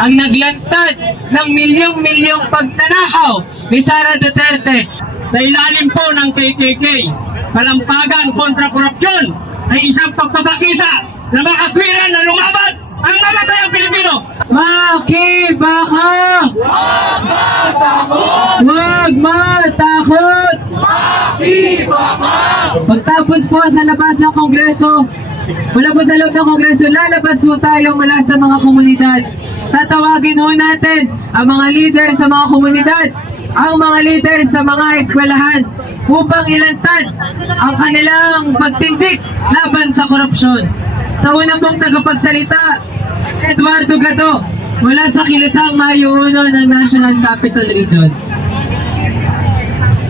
ang naglantad ng milyong-milyong pagnanakaw ni Sara Duterte. Sa ilalim po ng KKK, palampagan kontra korupsyon ay isang pagpapakita na makaswiran na lumaban ang mamamayang Pilipino. Makibaka! Huwag matakot! Huwag matakot! Makibaka! Pagtapos po sa labas ng Kongreso, mula po sa loob ng Kongreso, lalabas po tayo mula sa mga komunidad. Tatawagin ho natin ang mga leader sa mga komunidad, ang mga leader sa mga eskwelahan upang ilantad ang kanilang pagtindik laban sa korupsyon. Sa unang pong tagapagsalita, Eduardo Gato, mula sa Kilusang Mayuuno ng National Capital Region.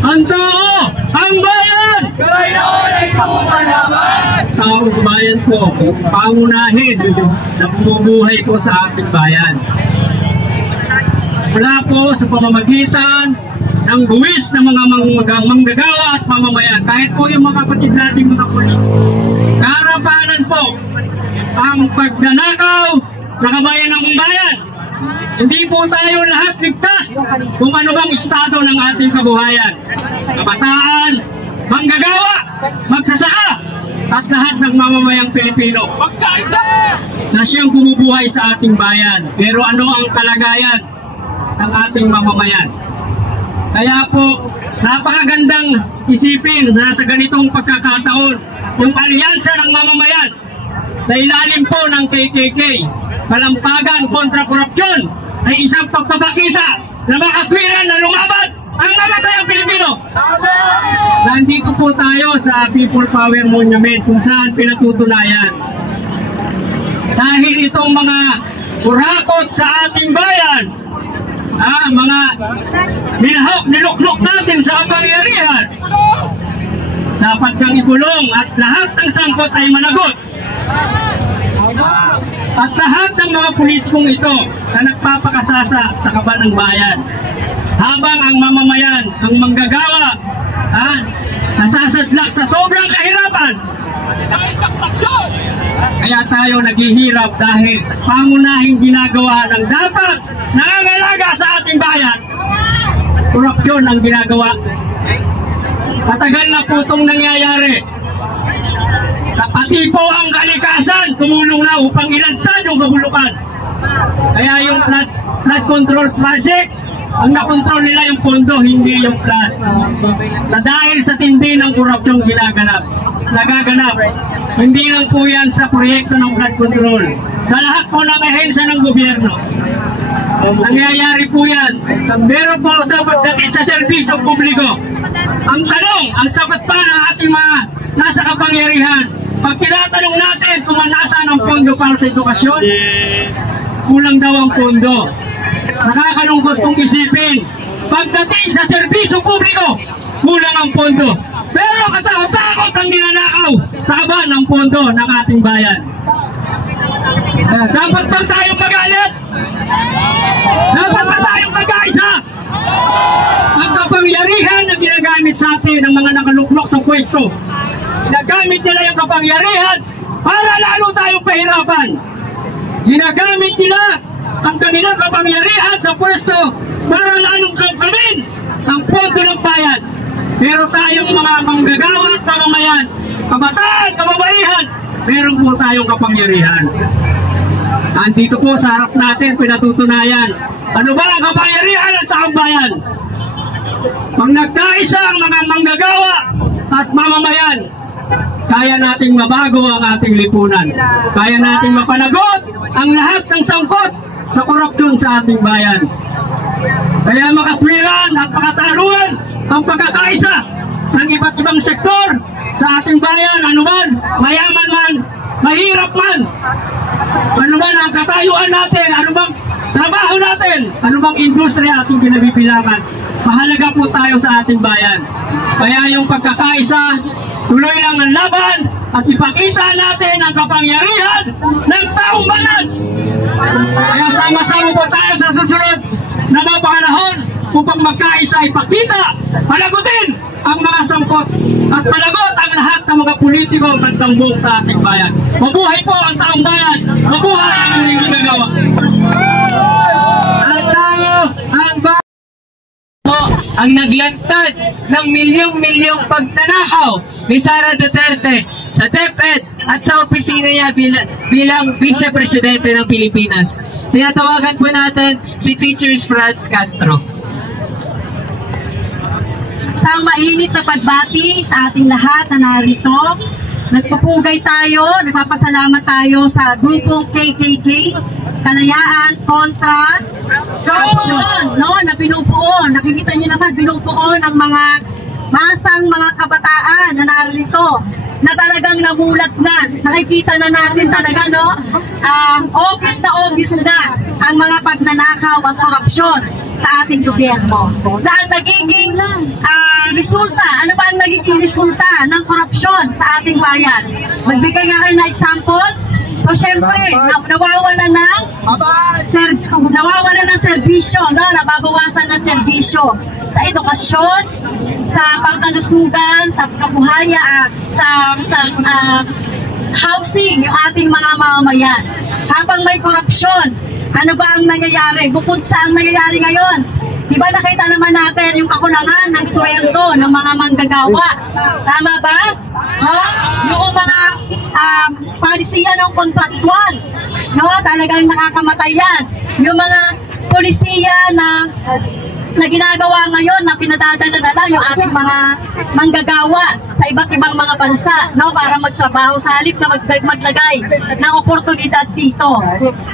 Ang tao! Ang bayan! Ngayon ay pangungalaban! Taong bayan po, pangunahin na bumubuhay po sa ating bayan. Mula po sa pamamagitan ng buwis ng mga manggagawa at mamamayan, kahit po yung mga kapatid nating mga pulis, karapanan po ang pagnanakaw sa kabayan ng bayan. Hindi po tayo lahat ligtas kung ano bang estado ng ating kabuhayan. Kabataan, manggagawa, magsasaka, at lahat ng mamamayang Pilipino na siyang bumubuhay sa ating bayan. Pero ano ang kalagayan ng ating mamamayan? Kaya po, napakagandang isipin na sa ganitong pagkakataon, yung alyansa ng mamamayan sa ilalim po ng KKK, palampagan kontra korupsyon, ay isang pagpapakita na makaswiran na lumaban ang mamamayang Pilipino. Nandito po tayo sa People Power Monument kung saan pinatutunayan. Dahil itong mga kurakot sa ating bayan, mga niluklok natin sa kapangyarihan, dapat kang ikulong at lahat ng sangkot ay managot. At lahat ng mga politikong ito na nagpapakasasa sa kaban ng bayan, habang ang mamamayan, ang manggagawa, nasasadlak sa sobrang kahirapan. Kaya tayo naghihirap dahil sa pangunahing ginagawa ng dapat nangangalaga sa ating bayan, korupsyon ang ginagawa. Matagal na po itong nangyayari. Pati po ang kalikasan tumulong na upang ilantad yung kabulukan. Kaya yung flood control projects, ang nakontrol nila yung pondo, hindi yung flood. Dahil sa tindi ng korupsyon nagaganap. Hindi lang po yan sa proyekto ng flood control. Sa lahat po ng ahensya ng gobyerno. Nangyayari po yan. Meron po sa pagdating sa serbisyo publiko. Ang tanong, ang sagot pa ng ating mga nasa kapangyarihan, pag tinatanong natin kung nasaan ang pondo para sa edukasyon, kulang daw ang pondo. Nakakalungkot kong isipin, pagdating sa serbisyo publiko, kulang ang pondo. Pero katakot ang ginanakaw sa kaban ng pondo ng ating bayan. Dapat bang tayong magalit? Dapat ba tayong mag-aisa? Ang kapangyarihan na ginagamit sa atin ng mga nakaluklok sa pwesto, ginagamit nila yung kapangyarihan para lalo tayong pahirapan. Ginagamit nila ang kanilang kapangyarihan sa pwesto para lalong kangkamin ang pondo ng bayan. Pero tayong mga manggagawa at mamamayan, kabataan, kababaihan, meron po tayong kapangyarihan. Nandito po sa harap natin pinatutunayan. Ano ba ang kapangyarihan ng taong bayan? Pag nagkaisa ang mga manggagawa at mamamayan, kaya nating mabago ang ating lipunan. Kaya nating mapanagot ang lahat ng sangkot sa korupsyon sa ating bayan. Kaya makaswiran at makataruan ang pagkakaisa ng iba't ibang sektor sa ating bayan, anuman, mayaman man, mahirap man, anuman ang katayuan natin, anumang trabaho natin, anumang industriya ating kinabibilangan, mahalaga po tayo sa ating bayan. Kaya yung pagkakaisa, tuloy lang ang laban at ipakita natin ang kapangyarihan ng taong bayan. Kaya sama-sama po tayo sa susunod na mga panahon upang magkaisa ipakita, palagutin ang mga sangkot at palagot ang lahat ng mga politiko ng tambong sa ating bayan. Mabuhay po ang taong bayan! Mabuhay ang muling magagawa! ang naglantad ng milyong-milyong pagnanakaw ni Sara Duterte sa DepEd at sa opisina niya bilang Vice Presidente ng Pilipinas. Tinatawagan po natin si Teachers Franz Castro. Isang mainit na pagbati sa ating lahat na narito. Nagpupugay tayo, nagpapasalamat tayo sa grupong KKK, Kalayaan kontra Corruption, no, na binubuo. Nakikita niyo naman, binubuo ng mga masang mga kabataan na narito na talagang namulat na. Nakikita na natin talaga, no, obvious na ang mga pagnanakaw at korupsyon sa ating gobyerno. Na ang nagiging resulta, ano ba ang nagiging resulta ng korupsyon sa ating bayan? Magbigay nga kayo na example. So, syempre, nawawala ng serbisyo, no? Nababawasan ng serbisyo sa edukasyon, sa pangkalusugan, sa kabuhayan, sa housing, yung ating mga mamamayan. Habang may korupsyon, ano ba ang nangyayari? Bukod sa ang nangyayari ngayon, di ba nakita naman natin yung kakulangan ng sweldo ng mga manggagawa? Tama ba? Yung mga palisiya ng kontraktual, no? Talagang nakakamatay yan. Yung mga polisiya na ginagawa ngayon na pinadadala na lang yung ating mga manggagawa sa iba't ibang mga bansa, no, para magtrabaho sa halip na maglagay ng oportunidad dito.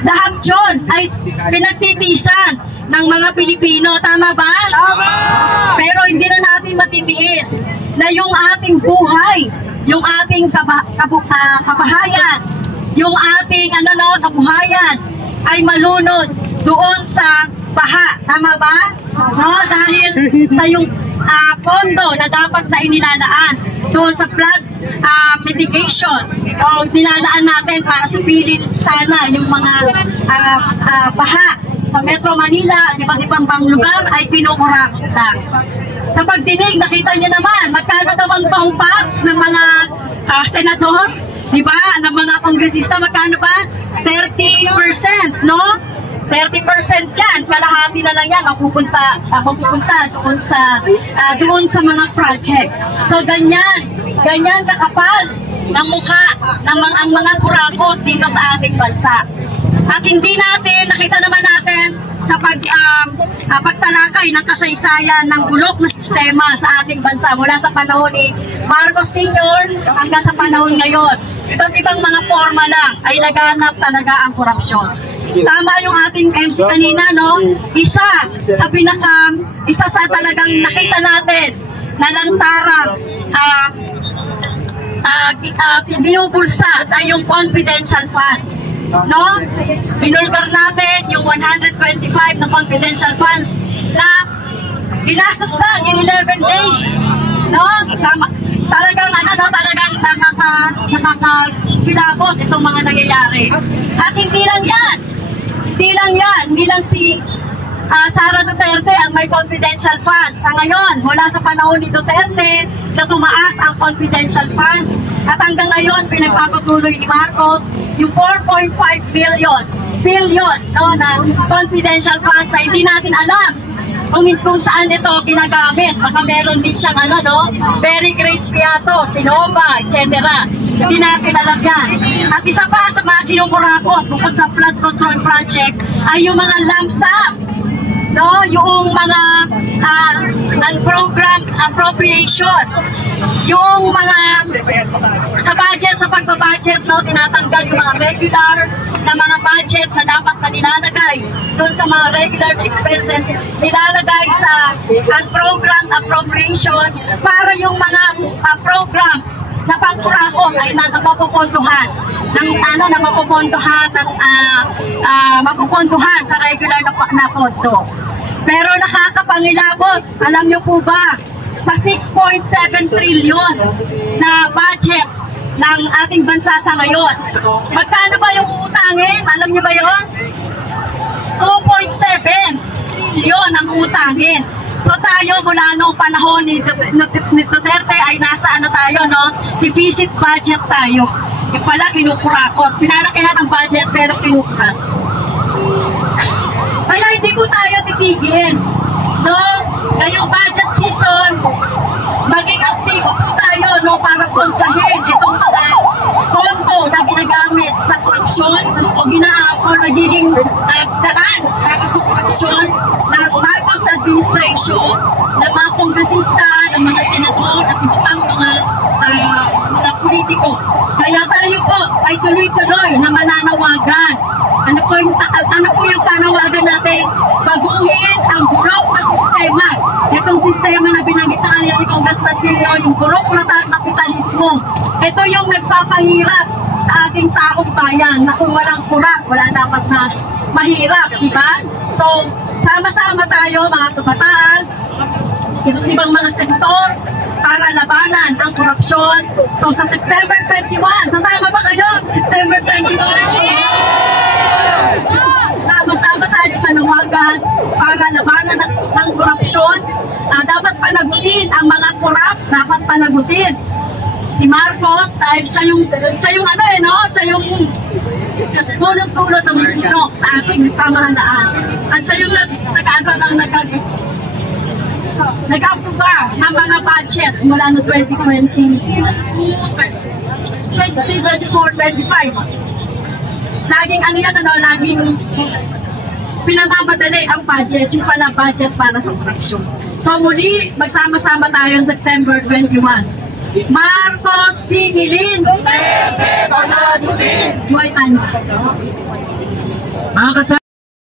Lahat yun ay pinagtitiisan ng mga Pilipino, tama ba? Tama! Pero hindi na natin matitiis na yung ating buhay, yung ating kabahayan, yung ating kabuhayan ay malunod doon sa baha, tama ba? No, dahil sa yung pondo na dapat na inilalaan doon sa flood mitigation o nilalaan natin para supilin sana yung mga baha sa Metro Manila, iba't ibang lugar ay pinukurakot lang. Sa pagdinig, nakita niyo naman, magkano daw ang pang-pax ng mga senador, di ba? Ng mga kongresista, magkano ba? 30%, no? 30% dyan, kalahati na lang yan mapupunta doon sa mga project. So ganyan kakapal ng mukha ng ang mga kurakot dito sa ating bansa. At hindi natin, nakita naman natin sa pagtalakay ng kasaysayan ng bulok na sistema sa ating bansa mula sa panahon ni Marcos Sr. hanggang sa panahon ngayon. Iba't ibang mga forma lang ay laganap talaga ang korupsyon. Tama yung ating MC kanina, no? Isa sa talagang nakita natin na lantarang binubulsa ay yung confidential funds. No? Binulgar natin yung 125 na confidential funds na ginastos lang in 11 days. No? Talagang nakakakilabot itong mga nangyayari. At hindi lang si Sara Duterte ang may confidential funds. Sa ngayon, mula sa panahon ni Duterte na tumaas ang confidential funds. At hanggang ngayon, pinagpapatuloy ni Marcos yung 4.5 billion no, na confidential funds na hindi natin alam kung saan ito ginagamit. Baka meron din siyang Very Grace Piato, Sinova, etc. Hindi natin alam yan. At isa pa sa mga kinukurakot bukod sa flood control project ay yung mga lump sum, no? Yung mga program appropriation, yung mga sa pagbabudget, no, tinatanggal yung mga regular na mga budget na dapat na nilalagay doon sa mga regular expenses, nilalagay sa program appropriation para yung mga programs na pangkurakot ay mapupunduhan mapupunduhan sa regular na pondo. Pero nakakapangilabot, alam nyo po ba, sa 6.7 trillion na budget ng ating bansa sa ngayon. Magkano ba yung utangin? Alam nyo ba yun? 2.7 trillion ang utangin. So tayo mula noong panahon ni Duterte ay nasa deficit budget tayo. Yung pala kinukurakot. Pinalakihan ang budget pero kinukurakot. Kaya hindi ko tayo titigil. No? Ngayong budget nagiging daan para sa korupsyon ng Marcos administration, ng mga kongresista, ng mga senador at iba pang mga politiko. Kaya tayo po ay tuloy-tuloy na mananawagan. Ano po yung panawagan natin? Baguhin ang burok na sistema. Itong sistema na binanggit na kanina ni Congressman Pino, yung burok na kapitalismo. Ito yung nagpapahirap sa ating taong bayan na kung walang kurap, wala dapat na mahirap, di ba? So, sama-sama tayo mga kabataan, ibang mga sektor para labanan ang korupsyon. So, sa September 21, sasama ba kayo? September 21? Sama-sama tayo panawagan para labanan ang korupsyon. Dapat panagutin ang mga korap, dapat panagutin. Si Marcos, dahil siya yung tulot-tulot ng bulok sa ating pamahalaan. At siya yung nag-aproba ng mga budget mula no 2020, 2024-25. Laging laging pinamamadali ang budget, yung pala budget para sa korupsyon. So muli, magsama-sama tayo September 21. Marcos Singilin! Buhay tayo! Mga kasama.